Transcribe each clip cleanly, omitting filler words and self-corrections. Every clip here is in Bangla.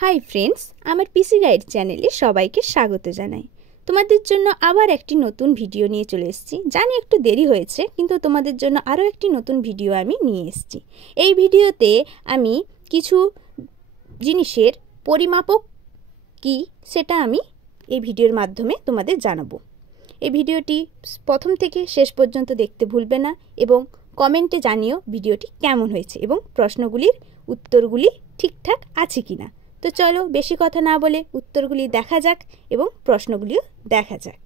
হাই ফ্রেন্ডস, আমার পিসি গাইড চ্যানেলে সবাইকে স্বাগত জানাই। তোমাদের জন্য আবার একটি নতুন ভিডিও নিয়ে চলে এসেছি। জানি একটু দেরি হয়েছে, কিন্তু তোমাদের জন্য আরও একটি নতুন ভিডিও আমি নিয়ে এসেছি। এই ভিডিওতে আমি কিছু জিনিসের পরিমাপক কি সেটা আমি এই ভিডিওর মাধ্যমে তোমাদের জানাবো। এই ভিডিওটি প্রথম থেকে শেষ পর্যন্ত দেখতে ভুলবে না এবং কমেন্টে জানিও ভিডিওটি কেমন হয়েছে এবং প্রশ্নগুলির উত্তরগুলি ঠিকঠাক আছে কিনা। তো চলো বেশি কথা না বলে উত্তরগুলি দেখা যাক এবং প্রশ্নগুলিও দেখা যাক।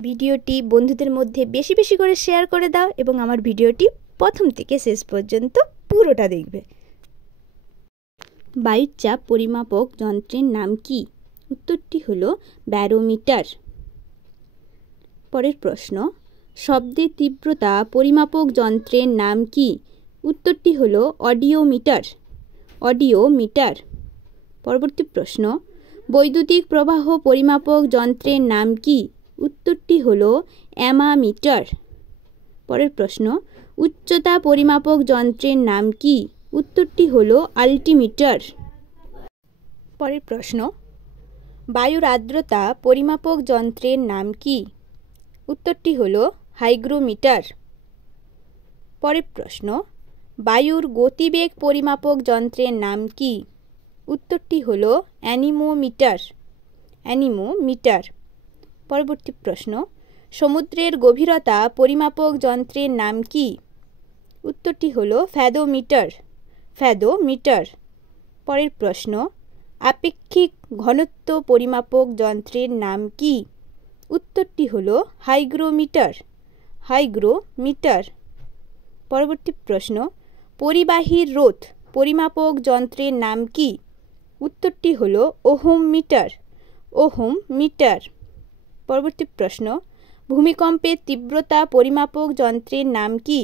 ভিডিওটি বন্ধুদের মধ্যে বেশি বেশি করে শেয়ার করে দাও এবং আমার ভিডিওটি প্রথম থেকে শেষ পর্যন্ত পুরোটা দেখবে। বায়ুর চাপ পরিমাপক যন্ত্রের নাম কি? উত্তরটি হলো ব্যারোমিটার। পরের প্রশ্ন, শব্দের তীব্রতা পরিমাপক যন্ত্রের নাম কি? উত্তরটি হলো অডিওমিটার। অডিওমিটার। পরবর্তী প্রশ্ন, বৈদ্যুতিক প্রবাহ পরিমাপক যন্ত্রের নাম কি? উত্তরটি হলো অ্যামামিটার। পরের প্রশ্ন, উচ্চতা পরিমাপক যন্ত্রের নাম কি? উত্তরটি হলো আল্টিমিটার। পরের প্রশ্ন, বায়ুর আর্দ্রতা পরিমাপক যন্ত্রের নাম কি? উত্তরটি হলো হাইগ্রোমিটার। পরের প্রশ্ন, বায়ুর গতিবেগ পরিমাপক যন্ত্রের নাম কি? উত্তরটি হলো অ্যানিমোমিটার। অ্যানিমোমিটার। পরবর্তী প্রশ্ন, সমুদ্রের গভীরতা পরিমাপক যন্ত্রের নাম কি? উত্তরটি হলো ফ্যাদোমিটার। ফ্যাদোমিটার। পরের প্রশ্ন, আপেক্ষিক ঘনত্ব পরিমাপক যন্ত্রের নাম কি? উত্তরটি হলো হাইগ্রোমিটার। হাইগ্রোমিটার। পরবর্তী প্রশ্ন, পরিবাহীর রোধ পরিমাপক যন্ত্রের নাম কি? উত্তরটি হলো ওহম মিটার। Ohm metre. পরবর্তী প্রশ্ন, ভূমিকম্পের তীব্রতা পরিমাপক যন্ত্রের নাম কি?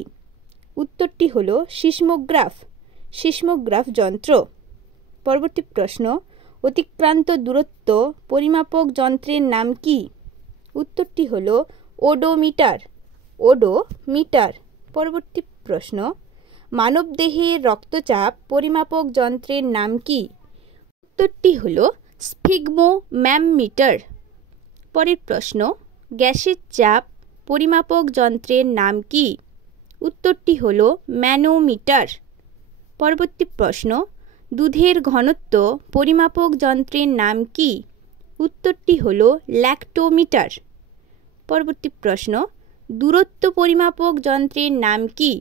উত্তরটি হলো সিসমোগ্রাফ। সিসমোগ্রাফ যন্ত্র। পরবর্তী প্রশ্ন, অতিক্রান্ত দূরত্ব পরিমাপক যন্ত্রের নাম কি? উত্তরটি হলো ওডোমিটার। ওডোমিটার। পরবর্তী প্রশ্ন, মানবদেহের রক্তচাপ পরিমাপক যন্ত্রের নাম কি? উত্তরটি হলো স্ফিগমোম্যামমিটার। পরের প্রশ্ন, গ্যাসের চাপ পরিমাপক যন্ত্রের নাম কি? উত্তরটি হলো ম্যানোমিটার। পরবর্তী প্রশ্ন, দুধের ঘনত্ব পরিমাপক যন্ত্রের নাম কি? উত্তরটি হলো ল্যাক্টোমিটার। পরবর্তী প্রশ্ন, দূরত্ব পরিমাপক যন্ত্রের নাম কি?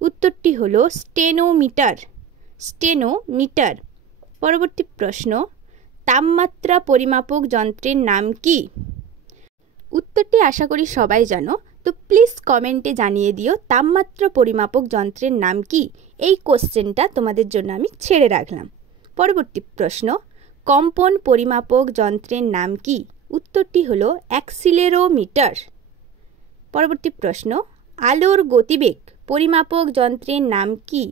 উত্তরটি হলো স্টেনোমিটার। স্টেনোমিটার। পরবর্তী প্রশ্ন, তাপমাত্রা পরিমাপক যন্ত্রের নাম কি? উত্তরটি আশা করি সবাই জানো, তো প্লিজ কমেন্টে জানিয়ে দিও তাপমাত্রা পরিমাপক যন্ত্রের নাম কি। এই কোশ্চেনটা তোমাদের জন্য আমি ছেড়ে রাখলাম। পরবর্তী প্রশ্ন, কম্পন পরিমাপক যন্ত্রের নাম কি? উত্তরটি হলো অ্যাক্সিলেরোমিটার। পরবর্তী প্রশ্ন, আলোর গতিবেগ পরিমাপক যন্ত্রের নাম কি?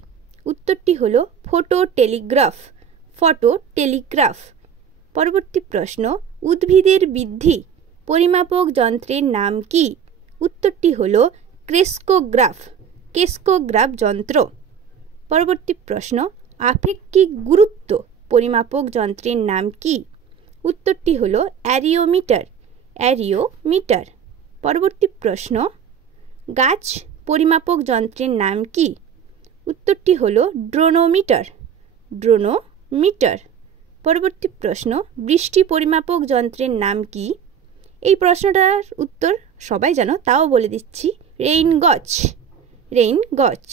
উত্তরটি হলো ফটোটেলিগ্রাফ। ফটোটেলিগ্রাফ। পরবর্তী প্রশ্ন, উদ্ভিদের বৃদ্ধি পরিমাপক যন্ত্রের নাম কি? উত্তরটি হলো ক্রেস্কোগ্রাফ। ক্রেস্কোগ্রাফ যন্ত্র। পরবর্তী প্রশ্ন, আপেক্ষিক গুরুত্ব পরিমাপক যন্ত্রের নাম কি? উত্তরটি হলো অ্যারিওমিটার। অ্যারিওমিটার। পরবর্তী প্রশ্ন, গাছ পরিমাপক যন্ত্রের নাম কি? উত্তরটি হলো ড্রোনোমিটার। ড্রোনোমিটার। পরবর্তী প্রশ্ন, বৃষ্টি পরিমাপক যন্ত্রের নাম কি? এই প্রশ্নটার উত্তর সবাই জানো, তাও বলে দিচ্ছি, রেইন গজ। রেইন গজ।